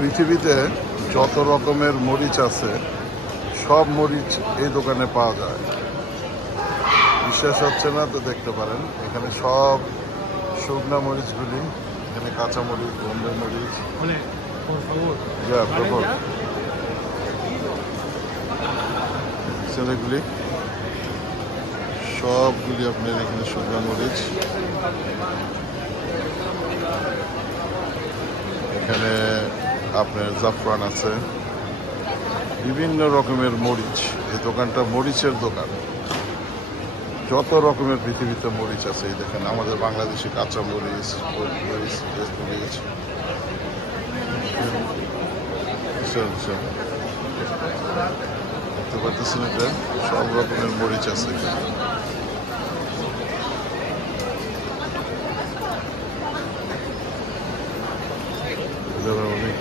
পৃথিবীতে যত রকমের মরিচ আছে সব মরিচ এই দোকানে পাওয়া যায়। বিশ্বাস হচ্ছে না তো দেখতে পারেন, এখানে সব শুকনা মরিচগুলি, এখানে কাঁচা মরিচ, বোম্বে মরিচ, ছেলেগুলি সবগুলি আপনার এখানে শুকনা মরিচ। এখানে আপনার জাফরান আছে, বিভিন্ন রকমের মরিচ। এই দোকানটা মরিচের দোকান, যত রকমের পৃথিবীতে মরিচ আছে। এই দেখেন আমাদের বাংলাদেশি কাঁচা মরিচ, মরিচ, মরিচ, দেখতে পাচ্ছেন, এটা সব রকমের মরিচ আছে এখানে। অনেক